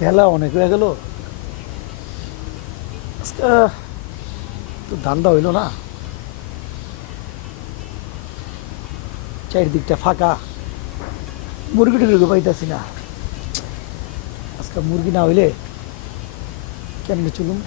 বেলা অনেক হয়ে গেল, আজকে তো ধান্দা হইল না, চারিদিকটা ফাঁকা, মুরগি টুরগি পাইতেছি না। আজকে মুরগি না হইলে কেমনে চলুন।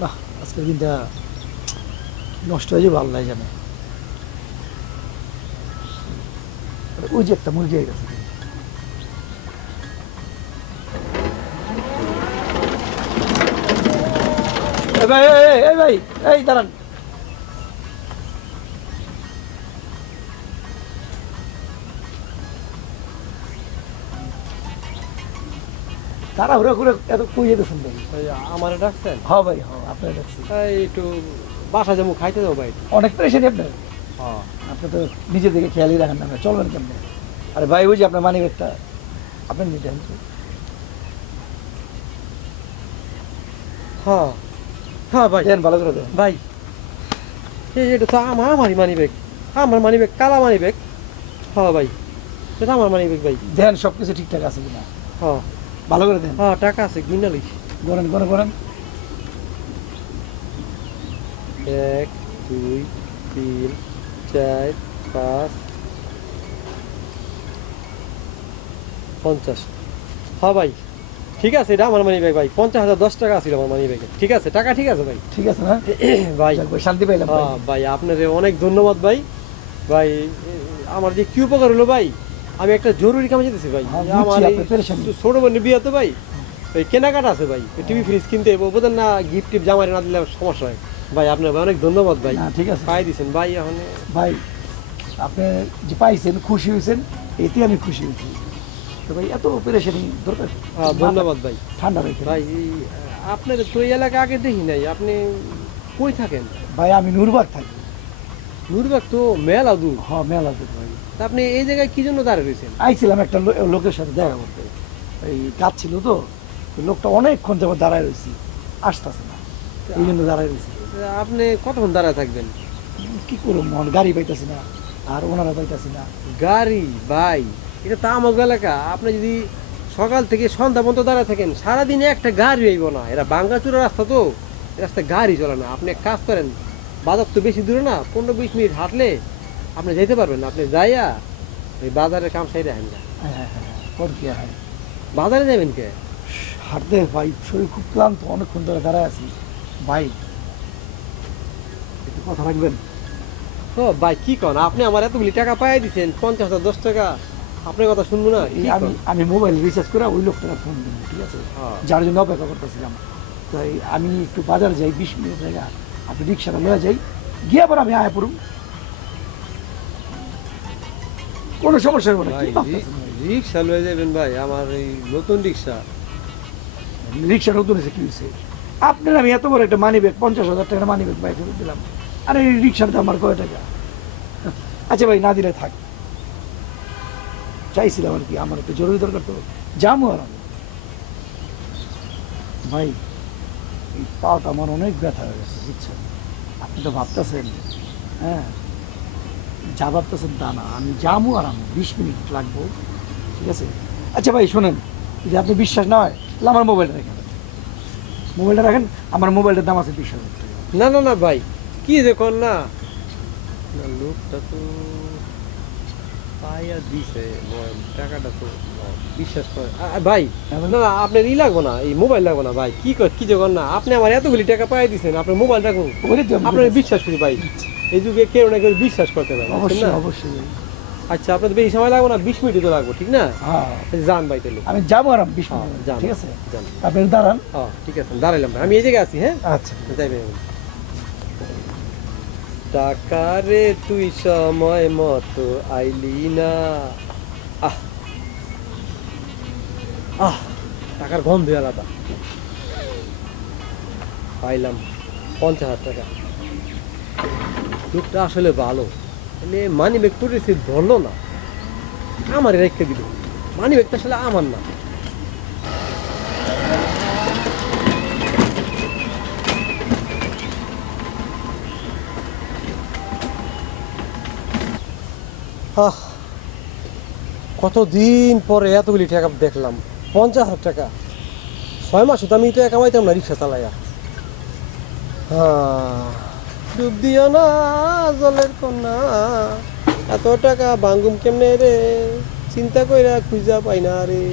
না, আজকের দিনটা নষ্ট হয়ে যাবে আল্লাহ জানে। ওই যে একটা মুরগি হয়ে গেছে। এই ভাই, এই ভাই, এই দাঁড়ান। তাড়াহুড়া করে এত কই যেতেছেন ভাই? ভাই আমার ডাকছেন? হ্যাঁ ভাই, হ্যাঁ আপনার ডাকছি। এই একটু বাসা যাবো, খাইতে যাবো ভাই। অনেক পেরেশানি আপনার। হ্যাঁ আপনি তো নিজে থেকে খেয়ালই রাখেন না, চলবেন কেমনে? আরে ভাই, ওই যে আপনার মানি ব্যাগটা আপনি নিতে আনছে। হ্যাঁ হ্যাঁ ভাই। দেন, ভালো করে দেন ভাই এটা তো আমারই মানি ব্যাগ, আমার মানি ব্যাগ, কালা মানি ব্যাগ। হ্যাঁ ভাই, এটা আমার মানি ব্যাগ ভাই। দেন, সব কিছু ঠিকঠাক আছে কিনা হ্যাঁ ভালো করে দেন। হ্যাঁ, টাকা আছে, গিনা লইছি। গড়েন গড়েন গড়েন। 1 2 3 4 5 50। হ্যাঁ ভাই ঠিক আছে, এটা আমার মানি ব্যাগ ভাই। 50,000 10 টাকা আছে আমার মানি ব্যাগে। ঠিক আছে, টাকা ঠিক আছে ভাই। ঠিক আছে না ভাই যাক ভাই, শান্তি পাইলাম ভাই। হ্যাঁ ভাই, আপনার অনেক ধন্যবাদ ভাই। ভাই আমার যে কি উপকার হলো ভাই, আমি একটা জরুরি কামে যেতেছি ভাই। হ্যাঁ, বুঝছি, আমার এই আপনার পেরেশানি। ছোট বোনের বিয়ে তো ভাই, ওই কেনাকাটা আছে ভাই, টিভি ফ্রিজ কিনতে বোঝেন না, গিফট টিপ জামাই না দিলে সমস্যা হয় ভাই। আপনার ভাই অনেক ধন্যবাদ ভাই, না, ঠিক আছে পাই দিছেন ভাই। এখন ভাই, আপনি যে পাইছেন, খুশি হয়েছেন, এতে আমি খুশি হয়েছি। তো ভাই, এত পেরেশানি দরকার? ধন্যবাদ ভাই। ঠান্ডা রেখে ভাই আপনার তো এই এলাকা আগে দেখি নাই, আপনি কই থাকেন? ভাই, আমি নুরবাগ থাকি। নুরবাগ তো মেলা দূর। হ্যাঁ, মেলা দূর ভাই। তা আপনি এই জায়গায় কি জন্য দাঁড়িয়ে রয়েছেন? আইছিলাম একটা লোকের সাথে দেখা করতে, এই কাজ ছিল তো, ওই লোকটা অনেকক্ষণ যাবত দাঁড়ায় রয়েছি, আসতেছে না, এই জন্য দাঁড়ায় রয়েছি। আপনি কতক্ষণ দাঁড়ায় থাকবেন? কি করবো, মন গাড়ি পাইতেছি না, আর ওনারা পাইতেছি না। গাড়ি ভাই, এটা তো আমার এলাকা। আপনি যদি সকাল থেকে সন্ধ্যা পর্যন্ত দাঁড়ায় থাকেন, সারাদিনে একটা গাড়ি হইব না। এরা বাঙ্গাচুরা রাস্তা তো, এই রাস্তায় গাড়ি চলে না। আপনি এক কাজ করেন, বাজার তো বেশি দূরে না, 15-20 মিনিট হাঁটলে আপনি যেতে পারবেন। আপনি যাইয়া ওই বাজারের কাম সাইডে আইন না। হ্যাঁ হ্যাঁ হ্যাঁ, কোন কি হয়? বাজারে যাবেন কে? হাঁটতে ভাই, শরীর খুব ক্লান্ত, অনেকক্ষণ ধরে দাঁড়ায় আছি ভাই, একটু কথা রাখবেন? ও ভাই কি কন, আপনি আমার এতগুলি টাকা পাই দিচ্ছেন, 50,000 10 টাকা, আপনার কথা শুনবো না? এই কি আমি কন? আমি মোবাইল রিচার্জ করে ওই লোকটাকে ফোন দিন, ঠিক আছে? হ্যাঁ। যার জন্য অপেক্ষা করতেছিলাম। তাই আমি একটু বাজারে যাই, 20 মিনিট জায়গা, আপনি রিক্সাটা লয়ে যাই, গিয়ে আবার আমি আয়া পড়ুন, কোনো সমস্যা হবে না। কি ভাই ভাবতেছেন ভাই? রিক্সা লয়ে যাবেন ভাই? আমার এই নতুন রিক্সা। রিক্সা নতুন এসে কি হয়েছে? আপনার আমি এত বড় একটা মানি ব্যাগ, 50,000 টাকার মানি ব্যাগ বাইক দিলাম, আর এই রিক্সাটা আমার কয় টাকা? আচ্ছা ভাই, না দিলে থাক, চাইছিলাম আর কি, আমার একটু জরুরি দরকার তো, যাবো আর আমি। ভাই, এই পাটা আমার অনেক ব্যথা হয়ে গেছে, বুঝছেন? আপনি তো ভাবতেছেন, হ্যাঁ, যা ভাবতেছেন তা না, আমি যাবো আর আমি 20 মিনিট লাগবো, ঠিক আছে? আচ্ছা ভাই শোনেন, যদি আপনি বিশ্বাস না হয় তাহলে আমার মোবাইলটা রাখেন, মোবাইলটা রাখেন, আমার মোবাইলটার দাম আছে 20,000 টাকা। না না না ভাই, কি যে কর না, না লোকটা তো পাইয়া দিছে, টাকাটা তো বিশ্বাস করে ভাই। না না, আপনার ই লাগবো না, এই মোবাইল লাগবো না ভাই। কি যে কর না, আপনি আমার এতগুলি টাকা পাইয়া দিছেন, আপনার মোবাইল রাখুন। ওরে তো আমি আপনার বলতেছি। বিশ্বাস করি ভাই, এই যুগে কেউ না কেউ বিশ্বাস করতে পারে, বুঝছেন অবশ্যই না? অবশ্যই ভাই। আচ্ছা, আপনার বেশি সময় লাগবো না, 20 মিনিটই তো লাগবো, ঠিক না? হ্যাঁ, যান ভাই তাহলে। আমি যাবো আর আমি 20 হ্যাঁ, মিনিট, যান ঠিক আছে? যান। আপনি দাঁড়ান। হ্যাঁ ঠিক আছে, দাঁড়াইলাম ভাই, আমি এই জায়গায় আছি। হ্যাঁ আচ্ছা। যাইবেন। টাকারে তুই সময় মতো আইলি না। আহ আহ টাকার গন্ধ আলাদা। পাইলাম 50,000 টাকা। লোকটা আসলে ভালো, মানে মানি ব্যাগ করেছে, ধরলো না, আমার রেখে দিল। মানি ব্যাগটা আসলে আমার না। আহ, কতদিন পরে এতগুলি টাকা দেখলাম, 50,000 টাকা। 6 মাসে তো আমি টাকা কামাইতাম না রিক্সা চালাইয়া। ডুব দিও না জলের কন্যা, এত টাকা বাঙ্গুম কেমনে রে, চিন্তা কইরা খুঁজা পাই না রে।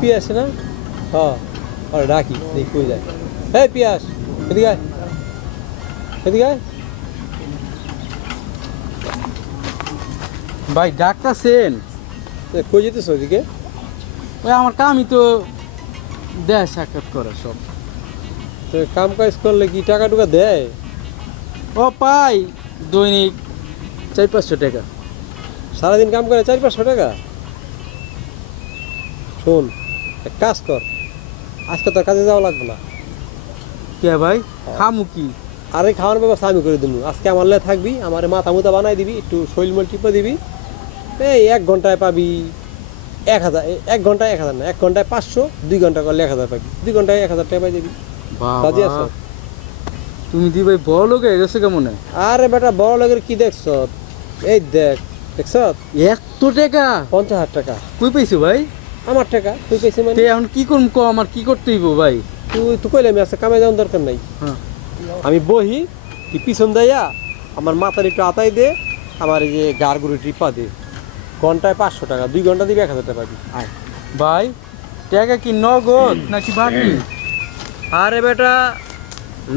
পিয়াস না? হ্যাঁ, আর ডাকি দেখি কই যায়। হ্যাঁ পিয়াস, এদিকে আয়, এদিকে আয়। ভাই ডাকতাছেন? কই যেতেছ ওদিকে? ওই আমার কামই তো দেয় সাক্ষাৎ করে সব। তো কাম কাজ করলে কি টাকা টুকা দেয়? ও পাই দৈনিক 400-500 টাকা। সারাদিন কাম করে 400-500 টাকা? শোন, এক কাজ কর, আজকে তোর কাজে যাওয়া লাগবে না। কে ভাই খামু কি? আরে খাওয়ার ব্যবস্থা আমি করে দেবো। আজকে আমার লে থাকবি, আমার মাথা মুথা বানাই দিবি, একটু শৈল মল টিপে দিবি। এই 1 ঘন্টায় পাবি 1000, 1 ঘন্টায় 1000 না, 1 ঘন্টায় 500, 2 ঘন্টা করলে 1000 পাবি, 2 ঘন্টায় 1000 টাকা পাই দিবি। রাজি আছো? তুমি দি ভাই বড় লোক হয়ে গেছো কেমন? আরে বেটা বড় লোকের কি দেখছ? এই দেখছ এত টাকা 50,000 টাকা কই পাইছো ভাই? আমার টাকা, তুই পেয়েছি মানে? তে এখন কি করম কো, আমার কি করতে হইব ভাই? তুই কইলে আমি আজকে কামে যাওয়ার দরকার নাই। হ্যাঁ আমি বহি, তুই পিছন দাইয়া আমার মাথার একটু আতাই দে, আমার এই যে গার গুড়ি টিপা দে। ঘন্টায় 500 টাকা, 2 ঘন্টা দিবি 1000 টাকা পাবি। আয় ভাই, টাকা কি নগদ নাকি বাকি? আরে বেটা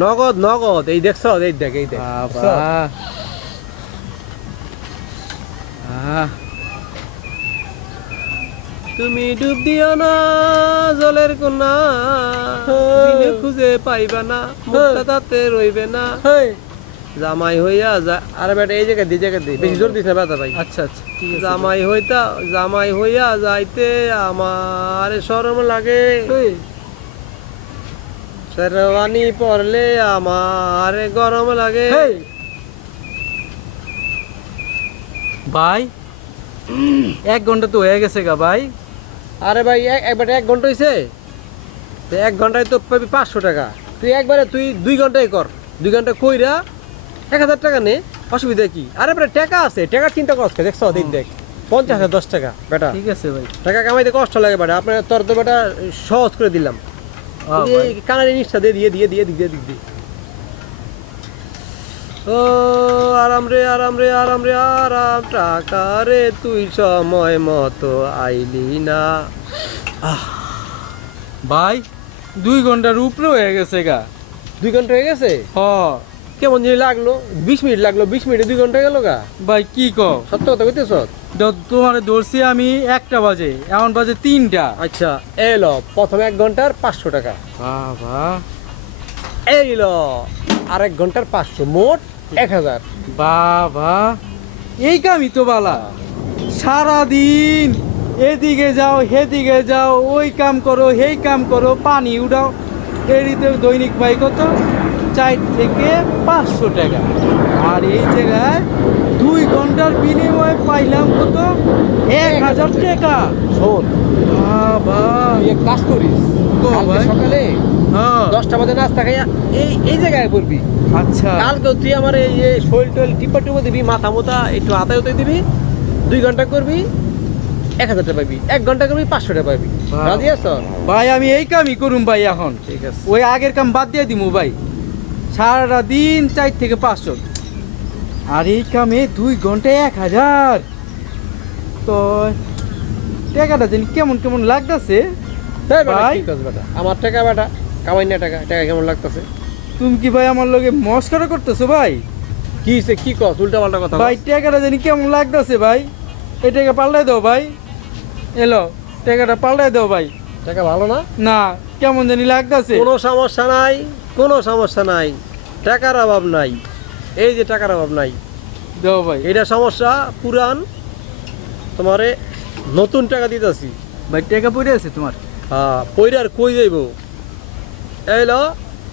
নগদ নগদ, এই দেখছ, এই দেখ, এই দেখ। বাবা তুমি ডুব দিও না জলের কন্যা, বিনে খুঁজে পাইবা না, মুখটা তাতে রইবে না। হেই জামাই হইয়া যা। আরে বেটা এই জায়গা দি, বেশি জোর দিস না বেটা ভাই। আচ্ছা আচ্ছা ঠিক আছে। জামাই হইয়া যাইতে আমার শরম লাগে, হেই, শেরওয়ানি পরলে আমার গরম লাগে। হেই। ভাই 1 ঘন্টা তো হয়ে গেছে গা ভাই। আরে ভাই একবারে 1 ঘন্টা হয়েছে, 1 ঘন্টায় তো পাবি 500 টাকা। তুই একবারে 2 ঘন্টায় কর, 2 ঘন্টা কইরা 1000 টাকা নে, অসুবিধা কি? আরে বেটা টাকা আছে, টাকার চিন্তা করছ দেখছ, দেখ 50,000 10 টাকা বেটা। ঠিক আছে ভাই। টাকা কামাইতে কষ্ট লাগে বেটা, আপনার তোর তো বেটা সহজ করে দিলাম। এই কানারি নিষ্ঠা দিয়ে। ও আরাম রে আরাম রে আরাম রে আরাম, টাকা রে তুই সময় মতো আইলি না। ভাই 2 ঘন্টার উপরে হয়ে গেছে গা। 2 ঘন্টা হয়ে গেছে? হ কেমন জিনিস লাগলো? 20 মিনিট লাগলো, 20 মিনিটে 2 ঘন্টা গেল গা। ভাই কি কও? সত্য কথা কইতেছ? তোমার ধরছি আমি 1টা বাজে, এখন বাজে 3টা। আচ্ছা এলো প্রথম 1 ঘন্টার 500 টাকা, বাবা এইলো আর 1 ঘন্টার 500, মোট 1000। বাবা এই কামই তো বালা। সারাদিন এদিকে যাও সেদিকে যাও, ওই কাম করো সেই কাম করো, পানি উঠাও, এরিতে দৈনিক পাই কত? 4 থেকে 500 টাকা। আর এই জায়গায় 2 ঘন্টার বিনিময়ে পাইলাম কত? 1000 টাকা। শোন, বাবা তুই এক কাজ করিস, কো কালকে ভাই? সকালে হ্যাঁ 10টা বাজে নাস্তা খাইয়া এই জায়গায় করবি। আচ্ছা কালকে তুই আমার এই শরীর টল টিপা টিপা দিবি, মাথা মোথা একটু হাতায় উতাই দিবি, 2 ঘন্টা করবি 1000 টাকা পাবি, 1 ঘন্টা করবি 500 টাকা পাবি। বাহ। রাজি আছো? ভাই আমি এই কামই করুম ভাই এখন। ঠিক আছে। ওই আগের কাম বাদ দিয়ে দিমু ভাই। সারা দিন 4 থেকে 500, আর এই কামে 2 ঘন্টায় 1000। তো টাকাটা জানি কেমন কেমন লাগতেছে। তাই বেটা, ভাই। কি করছ বেটা? আমার টাকা বেটা, কামাই না টাকা, টাকা কেমন লাগতেছে? তুমি কি ভাই আমার লগে মস্করা করতেছো ভাই? কি হইছে, কি কস উল্টা পাল্টা কথা? ভাই টাকাটা জানি কেমন লাগতেছে ভাই। এই টাকা পাল্টাই দাও ভাই। এলো টাকাটা পাল্টাই দাও ভাই। টাকা ভালো না? না কেমন জানি লাগতেছে। কোনো সমস্যা নাই, কোনো সমস্যা নাই, টাকার অভাব নাই, এই যে টাকার অভাব নাই। দাও ভাই। এটা সমস্যা পুরান, তোমারে নতুন টাকা দিতেছি। ভাই টাকা পড়ে আছে তোমার? হ্যাঁ, পয়রার কই যাইব? এইলো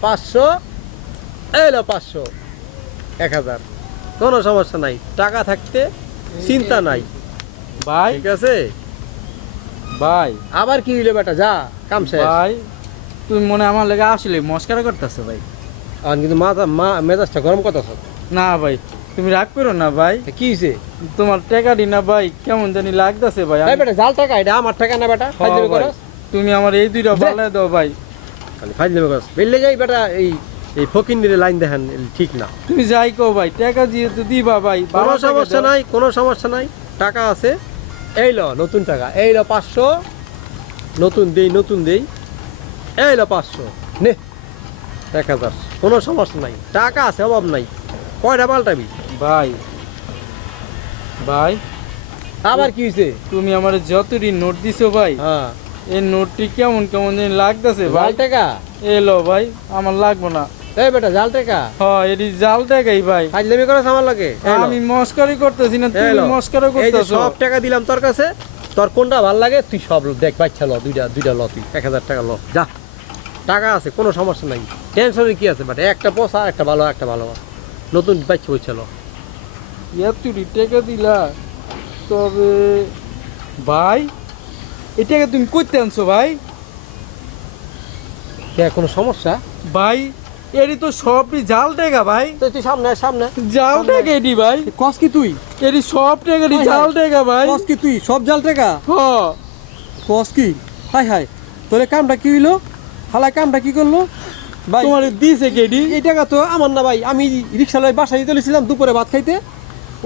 500, এইলো 500, 1000, কোনো সমস্যা নাই, টাকা থাকতে চিন্তা নাই। ভাই ঠিক আছে? ভাই আবার কি হইলো বেটা, যা কাম শেষ। ভাই তুমি মনে হয় আমার লেগে আসলে মস্কারা করতেছো ভাই। আর কিন্তু মেজাজটা গরম কথা সব। না ভাই তুমি রাগ করো না ভাই, কি হয়েছে? তোমার টাকা দি না ভাই, কেমন জানি লাগতেছে ভাই। এই বেটা জাল টাকা, এটা আমার টাকা না বেটা, ফাইজলামি ভাই, করস। তুমি আমার এই দুইটা দে। বালাই দাও ভাই। খালি ফাইজলামি করস, বেললে যাই বেটা। এই ফকিন্নির লাইন দেখেন, ঠিক না। তুমি যাই কো ভাই, টাকা যেহেতু দিবা ভাই, কোনো বারো টাকা সমস্যা দাও। নাই, কোনো সমস্যা নাই, টাকা আছে। এই ল নতুন টাকা, এই ল 500, নতুন দেই, এই ল 500 নে 1000, কোনো সমস্যা নাই, টাকা আছে, অভাব নাই। কয়টা পাল্টাবি ভাই ভাই আবার? কি হয়েছে? তুমি আমার যতটি নোট দিছো ভাই, হ্যাঁ, এই নোটটি কেমন কেমন জানি লাগতেছে ভাই। জাল টাকা। এলো ভাই, আমার লাগবো না। এই বেটা জাল টাকা, হ্যাঁ এটি জাল টাকাই ভাই। ফাইজলামি করস আমার লাগে। আমি মস্কারি করতেছি না, তুমি মস্কারি এই যে করতেছো। সব টাকা দিলাম তোর কাছে, তোর কোনটা ভাল লাগে তুই সব দেখ। বাচ্চা ল, দুইটা ল, তুই 1000 টাকা ল, যা। টাকা আছে, কোনো সমস্যা নাই, টেনশনের কি আছে? বাট একটা পোষা, একটা ভালো, নতুন বাচ্চা বইছে ল। এতটি টাকা দিলা, তবে ভাই এই টাকা তুমি কইতে আনছো ভাই? কে কোনো সমস্যা? ভাই এটি তো সবই জাল টাকা ভাই, তো তুই সামনে জাল টাকা এটি ভাই। কস কি তুই? এটি সব টাকাটি হাই, জাল টাকা ভাই। কস কি তুই? সব জাল টাকা? হ কস কি? হাই তোরে কামটা কি হইলো? হালাই কামটা কি করলো ভাই? তোমার দিছে কেডি? এই টাকা তো আমার না ভাই। আমি রিক্সা লয় বাসায় চলেছিলাম দুপুরে ভাত খাইতে।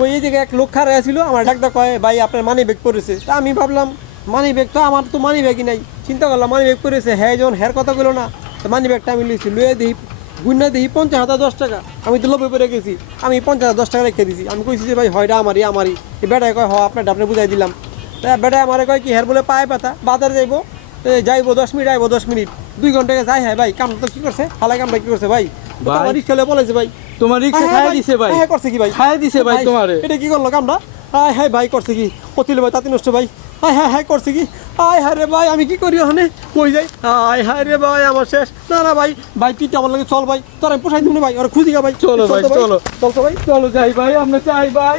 ওই এই জায়গায় এক লোক খাড়া ছিল, আমার ডাকটা কয় ভাই আপনার মানি ব্যাগ পড়েছে। তা আমি ভাবলাম মানি ব্যাগ তো, আমার তো মানি ব্যাগই নাই। চিন্তা করলাম মানি ব্যাগ পড়েছে, হ্যাঁ যখন হ্যার কথা বলো না, তো মানি ব্যাগটা আমি লিখছি, লুয়ে দিই গুন্না দিই 50,010 টাকা। আমি তো লোভে পড়ে গেছি, আমি 50,010 টাকা রেখে দিছি। আমি কইছি যে ভাই হয়টা আমারই। এই বেটায় কয় আপনার আপনি বুঝাই দিলাম। তা বেটায় আমার কয় কি হ্যার বলে পায়ে পাতা বাজারে যাইবো 10 মিনিট, আইবো 10 মিনিট, 2 ঘন্টা যাই। হ্যাঁ ভাই কামটা তো কি করছে, হালাই কামটা কি করছে ভাই? ভাই, রিক্সা লয়ে বলেছে ভাই, তোমার রিক্সা খাই দিছে ভাই। হ্যাঁ করছে কি ভাই? খাই দিছে ভাই তোমারে। এটা কি করলো কামটা? হ্যাঁ ভাই করছে কি? অতিল ভাই তাঁতি নষ্ট ভাই। হ্যাঁ করছে কি? হ্যাঁ রে ভাই আমি কি করি ওখানে? কই যাই? হ্যাঁ রে ভাই আমার শেষ। না ভাই তুই আমার লাগে চল ভাই, তোর আমি পোষাই দিব না ভাই, ওরা খুঁজি গা ভাই। চলো ভাই, চলো চল তো ভাই, চলো যাই ভাই, আমরা চাই ভাই।